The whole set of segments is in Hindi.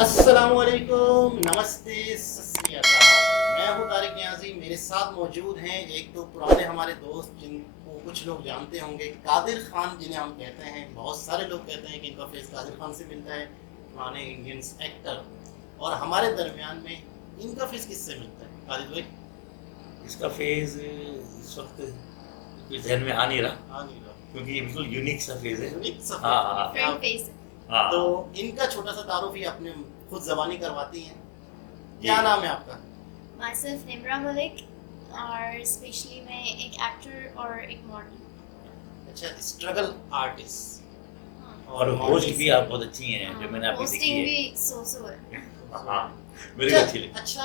अस्सलामुअलैकुम, नमस्ते, सत श्री अकाल। मैं हूँ तारिक नियाज़ी। मेरे साथ मौजूद हैं एक तो पुराने हमारे दोस्त जिनको कुछ लोग जानते होंगे, कादिर खान, जिन्हें हम कहते हैं, बहुत सारे लोग कहते हैं कि इनका फेस कादिर खान से मिलता है, पुराने इंडियन एक्टर। और हमारे दरमियान में इनका फेस किससे मिलता है कादिर भाई? इसका फेज इस वक्त कोई जहन में आ नहीं रहा, क्योंकि ये बिल्कुल यूनिक सा फेज है। यूनिक सा हाँ फेस। हाँ फ्रंट फेस। हाँ। तो इनका छोटा सा तारुफ ही अपने खुद ज़बानी करवाती हैं। क्या नाम है आपका? माइसेल्फ निम्रा मलिक, और स्पेशली मैं एक एक्टर और एक मॉडल। अच्छा, स्ट्रगल आर्टिस्ट। और होस्ट भी आप बहुत अच्छी हैं, जो मैंने आपकी देखी होस्टिंग है। भी सो है। हाँ, मेरे को अच्छी लगी। अच्छा,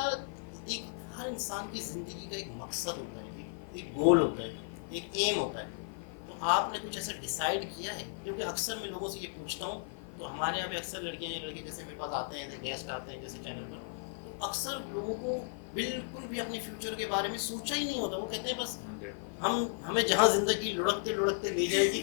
एक हर इंसान की जिंदगी का एक मकसद होता है, एक गोल होता है, एक एम होता है। तो आपने कुछ ऐसा डिसाइड किया है? क्योंकि अक्सर मैं लोगों से ये पूछता हूँ, तो हमारे यहाँ पे अक्सर लड़कियाँ या लड़के जैसे मेरे पास आते हैं, गेस्ट आते हैं जैसे चैनल पर, तो अक्सर लोगों को बिल्कुल भी अपने फ्यूचर के बारे में सोचा ही नहीं होता। वो कहते हैं बस हमें जहाँ जिंदगी लुढ़कते लुढ़कते ले जाएगी,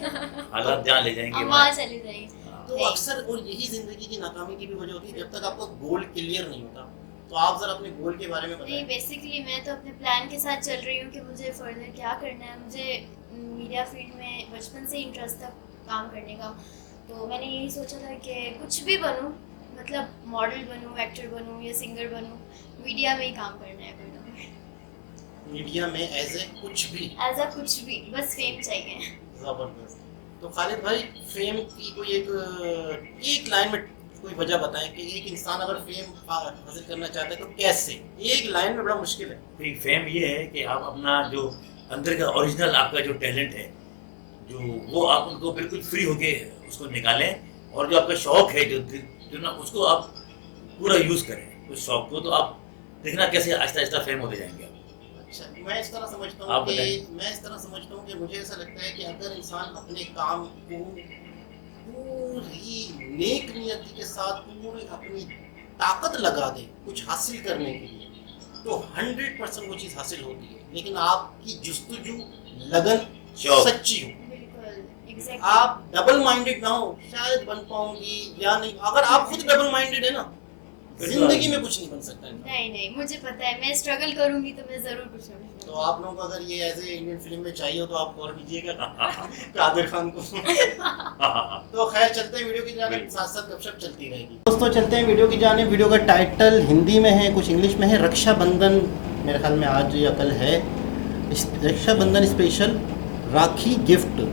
हालात जहाँ ले जाएंगे वहाँ चली जाएगी। तो अक्सर, और यही जिंदगी की नाकामी की भी वजह होती है, जब तक आपका गोल क्लियर नहीं होता। तो आप जरा अपने गोल के बारे में नहीं, बताएं। बेसिकली मैं तो अपने प्लान के साथ चल रही हूँ कि मुझे फर्दर क्या करना है। मुझे मीडिया फील्ड में बचपन से इंटरेस्ट था काम करने का। तो मैंने यही सोचा था कि कुछ भी बनूं, मतलब मॉडल बनूं, एक्टर बनूं या सिंगर बनूं, मीडिया में ही काम करना है। मीडिया में एज ए कुछ भी, एज अ कुछ भी, बस फेम चाहिए। जबरदस्त। तो खालिद भाई, फेम की कोई एक लाइन में कोई वजह बताएं कि एक इंसान अगर फेम हासिल करना चाहता है तो कैसे? एक लाइन में बड़ा मुश्किल है। तो फेम ये है कि आप अपना जो अंदर का ओरिजिनल आपका जो टैलेंट है, जो वो आप उनको बिल्कुल फ्री होके उसको निकालें, और जो आपका शौक है जो ना, उसको आप पूरा यूज़ करें उस शौक को। तो आप देखना कैसे आहिस्ता आहिस्ता फेम होते जाएंगे। अच्छा, मैं इस तरह समझता आप हूँ कि बताएं। मुझे ऐसा लगता है कि अगर इंसान अपने काम को पूरी नेक नियति के साथ पूरी अपनी ताकत लगा दे कुछ हासिल करने के लिए, तो 100% वो चीज़ हासिल होती है। लेकिन आपकी जुस्तजू, लगन शौक। सच्ची हो, बिल्कुल, एग्जैक्टली। आप डबल माइंडेड ना हो, शायद बन पाऊंगी या नहीं। अगर आप खुद डबल माइंडेड है ना, जिंदगी में कुछ नहीं बन सकता है। नहीं, मुझे पता है, मैं स्ट्रगल करूंगी तो मैं जरूर कुछ ना कुछ तो आप लोगों को अगर ये ऐसे इंडियन फिल्म में चाहिए हो तो आप कॉल कीजिएगा कादिर खान को। तो खैर, चलते हैं वीडियो की जानिब, साथ साथ गपशप चलती रहेगी। दोस्तों, चलते हैं वीडियो की जानिब। वीडियो का टाइटल हिंदी में है, कुछ इंग्लिश में है, रक्षाबंधन। मेरे ख्याल में आज या कल है रक्षाबंधन स्पेशल राखी गिफ्ट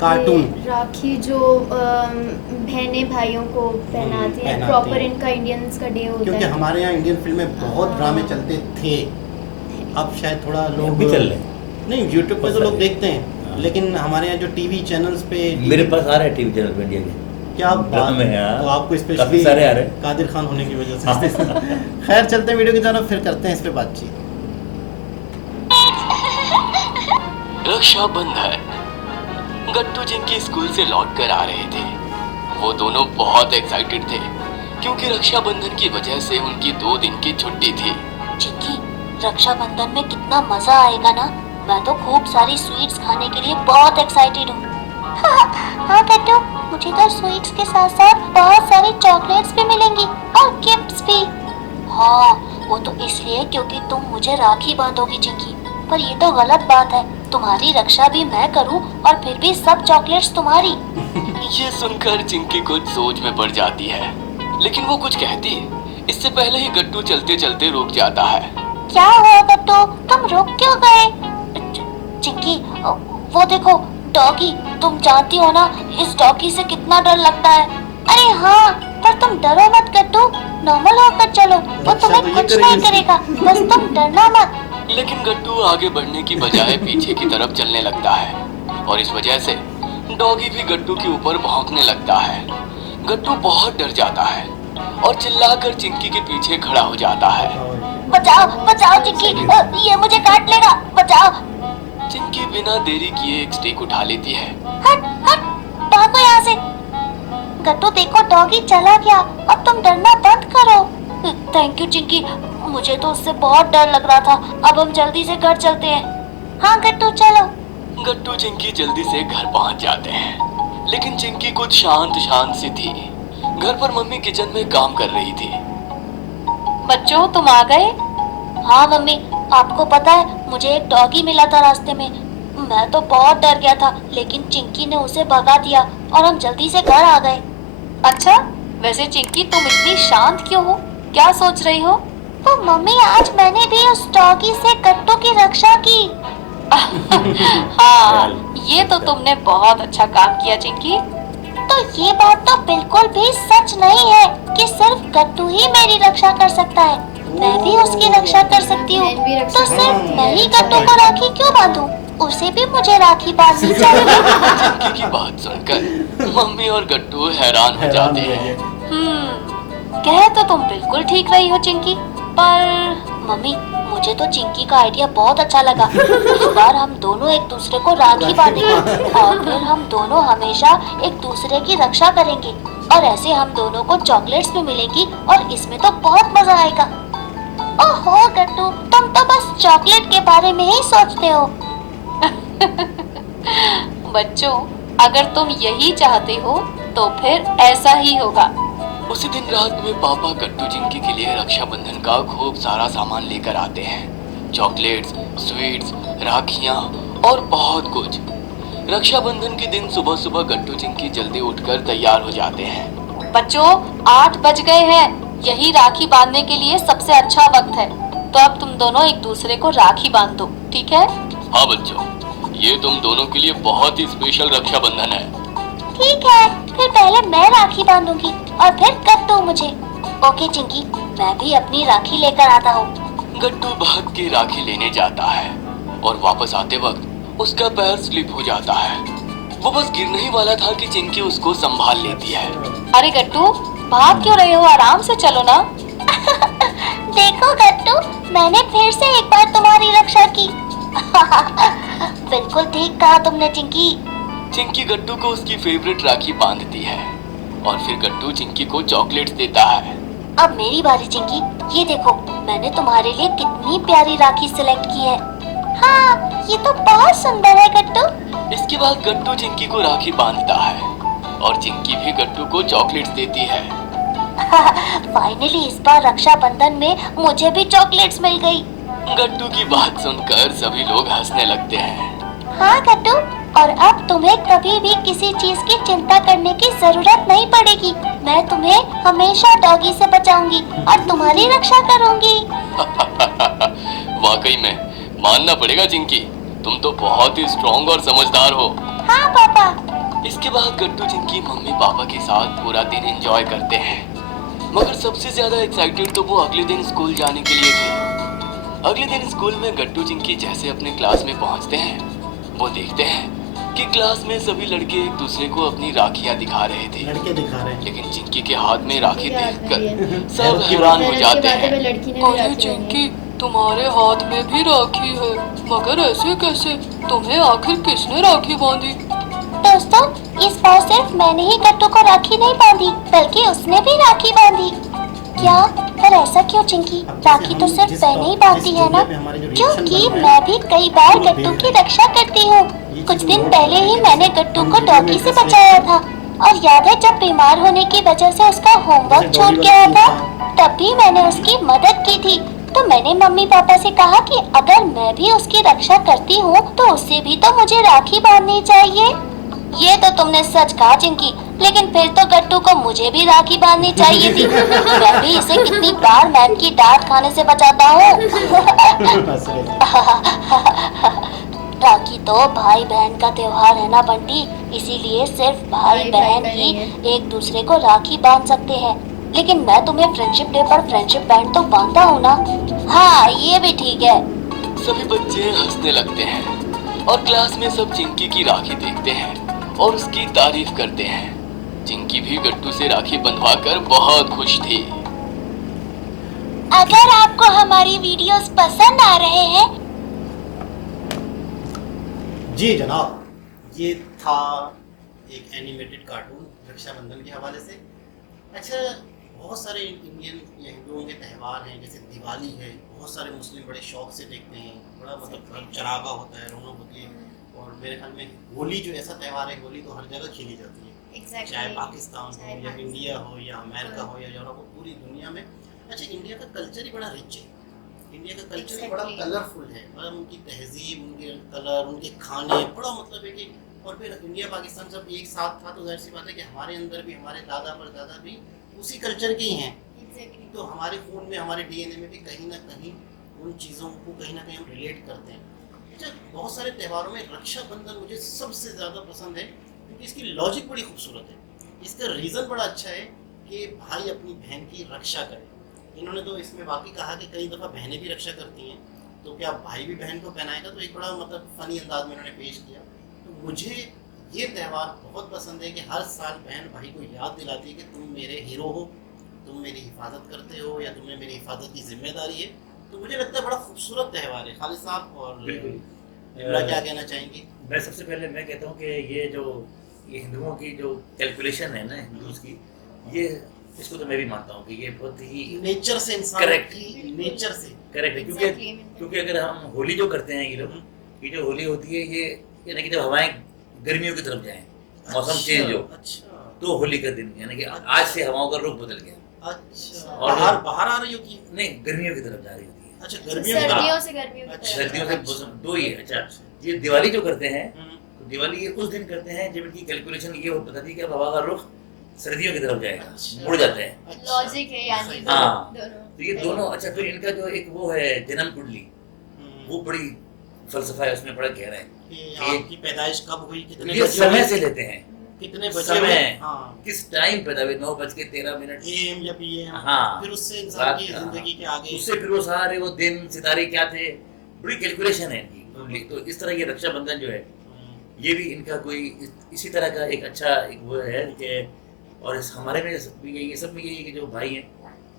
कार्टून। राखी जो बहनें भाइयों को पहनाती हैं, पहनाती प्रॉपर हैं। इनका इंडियंस का डे होता क्योंकि है। हमारे यहाँ इंडियन फिल्म में बहुत हाँ। ड्रामे चलते थे, अब शायद थोड़ा लोग भी चल रहे हैं। नहीं, यूट्यूब पे तो लोग देखते हैं, हाँ। लेकिन हमारे यहाँ जो टीवी चैनल्स पे मेरे पास आ रहे हैं टीवी चैनल पे इंडिया के। क्या बात में है। तो आपको काफी स्पेशली सारे आ रहे हैं। कादिर खान होने की वजह से। खैर, चलते हैं वीडियो की तरफ, फिर करते हैं इस पे बातचीत। रक्षाबंधन। गट्टू जिनकी स्कूल से लौट कर आ रहे थे, वो दोनों बहुत एक्साइटेड थे, क्योंकि रक्षाबंधन की वजह से उनकी 2 दिन की छुट्टी थी। चिक्की, रक्षाबंधन में कितना मजा आएगा ना। मैं तो खूब सारी स्वीट्स खाने के लिए बहुत एक्साइटेड हूँ। हाँ गट्टू, मुझे तो स्वीट्स के साथ साथ बहुत सारी चॉकलेट्स भी मिलेंगी और गिफ्ट्स भी। हाँ, वो तो इसलिए क्योंकि तुम मुझे राखी बांधोगी चिक्की। पर ये तो गलत बात है, तुम्हारी रक्षा भी मैं करूँ और फिर भी सब चॉकलेट्स तुम्हारी। ये सुनकर चिंकी कुछ सोच में पड़ जाती है, लेकिन वो कुछ कहती है इससे पहले ही गट्टू चलते चलते रुक जाता है। क्या हुआ गट्टू, तुम रुक क्यों गए? चिंकी, वो देखो डॉगी। तुम जानती हो ना इस डॉगी से कितना डर लगता है। अरे हाँ, पर तुम डरो मत गट्टू, नॉर्मल होकर चलो, वो तुम्हें कुछ नहीं करेगा, बस तुम डरना मत। लेकिन गट्टू आगे बढ़ने की बजाय पीछे की तरफ चलने लगता है, और इस वजह से डॉगी भी गट्टू के ऊपर भौंकने लगता है। गट्टू बहुत डर जाता है और चिल्लाकर चिंकी के पीछे खड़ा हो जाता है। बचाओ बचाओ चिंकी, ये मुझे काट लेगा, बचाओ। चिंकी बिना देरी किए एक स्टिक उठा लेती है। हट हट, भागो यहाँ से। गट्टू देखो, डॉगी चला गया, अब तुम डरना बंद करो। थैंक यू चिंकी, मुझे तो उससे बहुत डर लग रहा था। अब हम जल्दी से घर चलते हैं। हाँ गट्टू चलो। गट्टू चिंकी जल्दी से घर पहुंच जाते हैं, लेकिन चिंकी कुछ शांत शांत सी थी। घर पर मम्मी किचन में काम कर रही थी। बच्चों तुम आ गए? हाँ मम्मी, आपको पता है मुझे एक डॉगी मिला था रास्ते में। मैं तो बहुत डर गया था, लेकिन चिंकी ने उसे भगा दिया और हम जल्दी से घर आ गए। अच्छा, वैसे चिंकी तुम इतनी शांत क्यों हो? क्या सोच रही हो? तो मम्मी, आज मैंने भी उस डॉगी से गट्टू की रक्षा की। हाँ, ये तो तुमने बहुत अच्छा काम किया चिंकी। तो ये बात तो बिल्कुल भी सच नहीं है कि सिर्फ गट्टू ही मेरी रक्षा कर सकता है। मैं भी उसकी रक्षा कर सकती हूँ। मैं भी रक्षा तो कर सिर्फ सकती मैं ही हूँ। गट्टू को राखी क्यों बांधूं? उसे भी मुझे राखी बांधनी चाहिए। चिंकी की बात सुनकर मम्मी और गट्टू हैरान हो जाते हैं। कह तो तुम बिल्कुल ठीक रही हो चिंकी, पर मम्मी मुझे तो चिंकी का आइडिया बहुत अच्छा लगा। इस बार हम दोनों एक दूसरे को राखी बांधेंगे और फिर हम दोनों हमेशा एक दूसरे की रक्षा करेंगे और ऐसे हम दोनों को चॉकलेट्स भी मिलेगी और इसमें तो बहुत मजा आएगा। ओहो गट्टू, तुम तो बस चॉकलेट के बारे में ही सोचते हो। बच्चों, अगर तुम यही चाहते हो तो फिर ऐसा ही होगा। उसी दिन रात में पापा गट्टू चिंकी के लिए रक्षाबंधन का खूब सारा सामान लेकर आते हैं। चॉकलेट्स, स्वीट्स, राखियाँ और बहुत कुछ। रक्षाबंधन के दिन सुबह सुबह गट्टू चिंकी जल्दी उठकर तैयार हो जाते हैं। बच्चों, 8 बज गए हैं। यही राखी बांधने के लिए सबसे अच्छा वक्त है। तो अब तुम दोनों एक दूसरे को राखी बांध दो, ठीक है? हाँ बच्चों, ये तुम दोनों के लिए बहुत ही स्पेशल रक्षाबंधन है। ठीक है, फिर पहले मैं राखी बांधूंगी और फिर गट्टू मुझे। ओके चिंकी, मैं भी अपनी राखी लेकर आता हूँ। गट्टू भाग के राखी लेने जाता है और वापस आते वक्त उसका पैर स्लिप हो जाता है। वो बस गिरने ही वाला था कि चिंकी उसको संभाल लेती है। अरे गट्टू, भाग क्यों रहे हो? आराम से चलो ना। देखो गट्टू, मैंने फिर से एक बार तुम्हारी रक्षा की। बिल्कुल ठीक कहा तुमने चिंकी। चिंकी गट्टू को उसकी फेवरेट राखी बांधती है और फिर गट्टू चिंकी को चॉकलेट्स देता है। अब मेरी बारी चिंकी, ये देखो मैंने तुम्हारे लिए कितनी प्यारी राखी सिलेक्ट की है। हाँ, ये तो बहुत सुंदर है गट्टू। इसके बाद गट्टू चिंकी को राखी बांधता है और चिंकी भी गट्टू को चॉकलेट्स देती है। फाइनली इस बार रक्षाबंधन में मुझे भी चॉकलेट्स मिल गई। गट्टू की बात सुनकर सभी लोग हंसने लगते हैं। हाँ गट्टू, और अब तुम्हें कभी भी किसी चीज की चिंता करने की जरूरत नहीं पड़ेगी। मैं तुम्हें हमेशा डॉगी से बचाऊंगी और तुम्हारी रक्षा करूंगी। वाकई में मानना पड़ेगा चिंकी, तुम तो बहुत ही स्ट्रॉन्ग और समझदार हो। हाँ पापा। इसके बाद गट्टू चिंकी मम्मी पापा के साथ पूरा दिन एंजॉय करते हैं, मगर सबसे ज्यादा एक्साइटेड तो वो अगले दिन स्कूल जाने के लिए थे। अगले दिन स्कूल में गट्टू चिंकी जैसे अपने क्लास में पहुंचते हैं, वो देखते हैं कि क्लास में सभी लड़के एक दूसरे को अपनी राखियां दिखा रहे थे। लड़के दिखा रहे हैं। लेकिन चिंकी के हाथ में राखी देखकर सब हैरत की हैरान बात हो हैरत की जाते बात है, हैं। वो लड़की ने भी अरे राखी चिंकी, तुम्हारे हाथ में भी राखी है, मगर ऐसे कैसे? तुम्हें आखिर किसने राखी बांधी? दोस्तों, इस बार सिर्फ मैंने ही गट्टू को राखी नहीं बांधी, बल्कि उसने भी राखी बांधी। क्या? पर ऐसा क्यों चिंकी? राखी तो सिर्फ मैंने ही बांधी है ना, क्योंकि मैं भी कई बार गट्टू की रक्षा करती हूँ। कुछ दिन पहले ही मैंने गट्टू को डॉगी से बचाया था, और याद है जब बीमार होने की वजह से उसका होमवर्क छूट गया था, तब भी मैंने उसकी मदद की थी। तो मैंने मम्मी पापा से कहा कि अगर मैं भी उसकी रक्षा करती हूँ तो उससे भी तो मुझे राखी बांधनी चाहिए। ये तो तुमने सच कहा चिंकी, लेकिन फिर तो गट्टू को मुझे भी राखी बांधनी चाहिए थी। मैं भी इसे कितनी बार मैम की डांट खाने से बचाता हूँ। राखी तो भाई बहन का त्योहार है ना बंटी, इसीलिए सिर्फ भाई बहन ही एक दूसरे को राखी बांध सकते हैं। लेकिन मैं तुम्हें फ्रेंडशिप डे पर फ्रेंडशिप बैंड तो बांधता हूँ ना। हाँ, ये भी ठीक है। सभी बच्चे हंसने लगते हैं और क्लास में सब चिंकी की राखी देखते हैं और उसकी तारीफ करते हैं। चिंकी भी गट्टू से राखी बंधवाकर बहुत खुश थी। अगर आपको हमारी वीडियोस पसंद आ रहे हैं, जी जनाब, ये था एक एनिमेटेड कार्टून रक्षाबंधन के हवाले से। अच्छा, बहुत सारे इंडियन या हिंदुओं के त्यौहार हैं, जैसे दिवाली है, बहुत सारे मुस्लिम बड़े शौक से देखते हैं, बड़ा मतलब चरागा होता है, रौनक होती है। और मेरे ख्याल में होली जो ऐसा त्यौहार है, होली तो हर जगह खेली जाती है। Exactly. चाहे पाकिस्तान चाहे हो या पाकिस्तान। इंडिया हो या अमेरिका हो या यूरोप हो, पूरी दुनिया में। अच्छा, इंडिया का कल्चर ही बड़ा रिच है, इंडिया का कल्चर ही बड़ा Exactly. कलरफुल है, मतलब उनकी तहजीब, उनके कलर, उनके खाने, बड़ा मतलब है कि, और फिर इंडिया पाकिस्तान सब एक साथ था तो जाहिर सी बात है कि हमारे अंदर भी, हमारे दादा परदादा भी उसी कल्चर के ही हैं, Exactly. तो हमारे खून में, हमारे डीएनए में भी कहीं ना कहीं उन चीज़ों को कहीं ना कहीं हम रिलेट करते हैं। अच्छा, बहुत सारे त्योहारों में रक्षाबंधन मुझे सबसे ज़्यादा पसंद है क्योंकि इसकी लॉजिक बड़ी खूबसूरत है, इसका रीज़न बड़ा अच्छा है कि भाई अपनी बहन की रक्षा करे। इन्होंने तो इसमें वाकई कहा कि कई दफ़ा बहनें भी रक्षा करती हैं, तो क्या भाई भी बहन को पहनाएगा, तो एक बड़ा मतलब फ़नी अंदाज में इन्होंने पेश किया। तो मुझे ये त्यौहार बहुत पसंद है कि हर साल बहन भाई को याद दिलाती है कि तुम मेरे हीरो हो, तुम मेरी हिफाजत करते हो या तुम्हें मेरी हिफाजत की जिम्मेदारी है। तो मुझे लगता है बड़ा खूबसूरत त्यौहार है। खालिद साहब और बिल्कुल। निम्रा क्या कहना चाहेंगे? मैं सबसे पहले मैं कहता हूँ कि ये हिंदुओं की जो कैलकुलेशन है ना, हिंदूज की, ये इसको तो मैं भी मानता हूँ कि ये बहुत ही नेचर से, इंसान Correct. की नेचर से। करेक्ट है, Exactly. क्योंकि अगर हम होली जो करते हैं ये लोग, ये जो होली होती है ये यानी कि जब हवाएं गर्मियों की तरफ जाएं, मौसम चेंज हो, अच्छा तो होली का दिन, यानी कि आज से हवाओं का रुख बदल गया, अच्छा, और बाहर बाहर आ रही होगी। नहीं गर्मियों की तरफ जा रही होती है, अच्छा, गर्मियों में सर्दियों से गर्मियों की अच्छा, तरफ। सर्दियों से अच्छा। मौसम दो ही है। अच्छा, ये दिवाली जो करते हैं, हम्म, तो दिवाली ये उस दिन करते हैं जब इनकी कैलकुलेशन ये बताती है कि अब हवा का रुख सर्दियों की तरफ जाएगा, अच्छा। मुड़ जाता है। अच्छा। लॉजिक है यानी हाँ। दोनों। तो ये दोनों, अच्छा फिर इनका जो एक वो है जन्म कुंडली, वो बड़ी फलसफा है, उसमें बड़ा गहरा है। कि आपकी पैदाइश कब हुई, कितने ये बजे समय हुई, से लेते हैं, कितने बजे समय, हुए, हाँ, किस टाइम पैदा हुए, 9:13 एम या पीएम, हाँ। फिर उससे इंसान की रात का, जिंदगी के आगे। उससे फिर वो सारे वो दिन सितारे क्या थे, बड़ी कैलकुलेशन है इनकी। तो इस तरह ये रक्षाबंधन जो है, ये भी इनका कोई इसी तरह का एक अच्छा एक वो है कि, और हमारे में ये सब में यही कि जो भाई हैं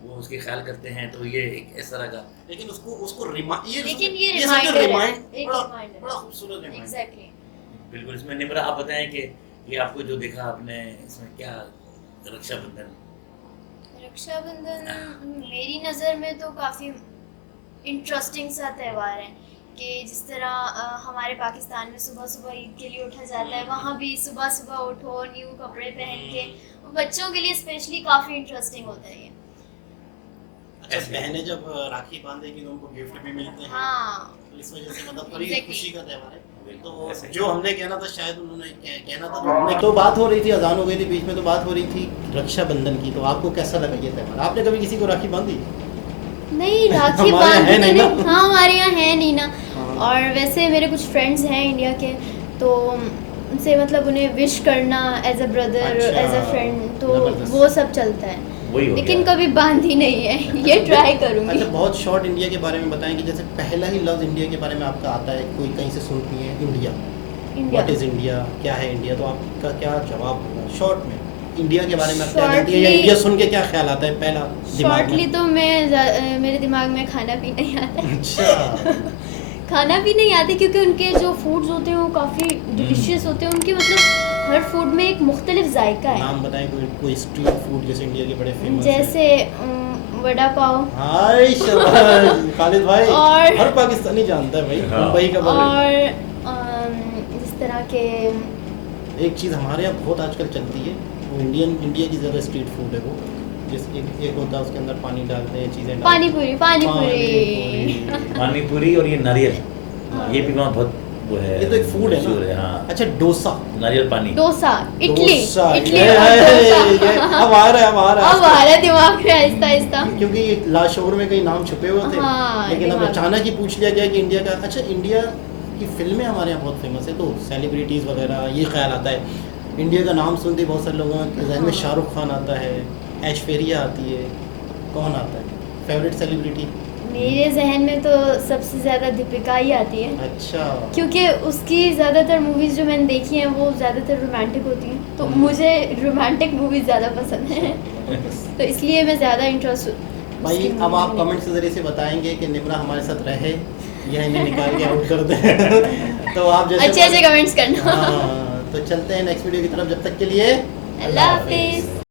वो उसके ख्याल करते हैं, तो ये एक इस तरह का। लेकिन उसको रिमाइंड, लेकिन ये रिमाइंडर है, एक बड़ा रिमाइंडर। बड़ा खूबसूरत रिमाइंडर। एग्जैक्टली। बिल्कुल। इसमें निम्रा आप बताएं कि ये आपको जो देखा आपने, इसमें क्या रक्षाबंधन? रक्षाबंधन मेरी नज़र में तो काफ़ी इंटरेस्टिंग सा त्यौहार है कि जिस तरह हमारे पाकिस्तान में सुबह सुबह ईद के लिए उठा जाता है, वहाँ भी सुबह सुबह उठो, न्यू कपड़े पहन के, बच्चों के लिए स्पेशली काफ़ी इंटरेस्टिंग होता है ये। अच्छा, बहनें जब राखी बांधेंगी तो उनको गिफ्ट भी मिलते हैं, हाँ, तो इस वजह से मतलब बड़ी Exactly. खुशी का त्यौहार है। तो ऐसे ही। जो हमने कहना था शायद उन्होंने कहना था, तो हमने तो बात हो रही थी, अजान हो गई थी बीच में, तो बात हो रही थी रक्षाबंधन की। तो आपको कैसा लगा ये त्यौहार? आपने कभी किसी को राखी बांधी? नहीं राखी हमारे यहाँ है बांधते नहीं नहीं, ना। हाँ हमारे यहाँ है नहीं ना। हाँ। और वैसे मेरे कुछ फ्रेंड्स हैं इंडिया के, तो उनसे मतलब उन्हें विश करना एज अ ब्रदर, अच्छा, एज अ फ्रेंड, तो जबरदस्त। वो सब चलता है, वही हो लेकिन गया। कभी बांधी नहीं है। ये ट्राई करूँगी। अच्छा, बहुत शॉर्ट इंडिया के बारे में बताएंगे। जैसे पहला ही लफ्ज़ इंडिया के बारे में आपका आता है, कोई कहीं से सुनती है India, India what is India, क्या है इंडिया, तो आपका क्या जवाब होगा शॉर्ट में? इंडिया के बारे में आप क्या जानती है, या Shortly- इंडिया सुन के क्या ख्याल आता है पहला दिमाग शॉर्टली में? तो मैं मेरे दिमाग में खाना पीना ही आता है। अच्छा, खाना भी नहीं आते क्योंकि उनके जो फूड्स होते हैं वो काफ़ी डिलीशियस होते हैं। उनके मतलब हर फूड में एक मुख्तलिफ जायका है। नाम बताएं कोई स्ट्रीट फूड जैसे इंडिया के बड़े फेमस जैसे वड़ा पाव, हाय शाबाश खालिद भाई, और- हर पाकिस्तानी जानता है भाई हाँ। मुंबई का बड़ा। और जिस तरह के एक चीज़ हमारे यहाँ बहुत आजकल चलती है, वो इंडिया की ज़्यादा स्ट्रीट फूड है वो, जिस एक होता है उसके अंदर पानी डालते हैं, चीज़ें पानी पूरी, पानी पूरी। पानी पूरी और ये नारियल, ये भी वहाँ बहुत वो है, ये तो एक फूड है ना। मशहूर हाँ। अच्छा, डोसा, नारियल पानी। डोसा, इडली, डोसा, इडली ये- और ये- डोसा। अब आ रहा है, अब आ रहा है। अब आ रहा है दिमाग में आहिस्ता आहिस्ता। क्योंकि ये लाशोर में कई नाम छुपे हुए थे, हाँ, लेकिन अब दिमाग- अचानक ही पूछ लिया गया कि इंडिया का। अच्छा, इंडिया की फिल्में हमारे यहाँ बहुत फेमस है, तो सेलिब्रिटीज़ वगैरह ये ख्याल आता है, इंडिया का नाम सुनते ही बहुत सारे लोगों के जहन में हाँ। शाहरुख खान आता है, ऐश्वर्या आती है, कौन आता है फेवरेट सेलिब्रिटी? मेरे जहन में तो सबसे ज़्यादा दीपिका ही आती है, अच्छा, क्योंकि उसकी ज़्यादातर मूवीज़ जो मैंने देखी हैं वो ज़्यादातर रोमांटिक होती हैं, तो मुझे रोमांटिक मूवीज़ ज़्यादा पसंद हैं। तो इसलिए मैं ज़्यादा इंटरेस्ट भाई अब आप कमेंट्स के ज़रिए से बताएंगे कि निम्रा हमारे साथ रहे या इन्हें निकाल के आउट कर दें। तो आप जैसे अच्छे अच्छे कमेंट्स करना। हाँ, तो चलते हैं नेक्स्ट वीडियो की तरफ, जब तक के लिए अल्लाह हाफिज़।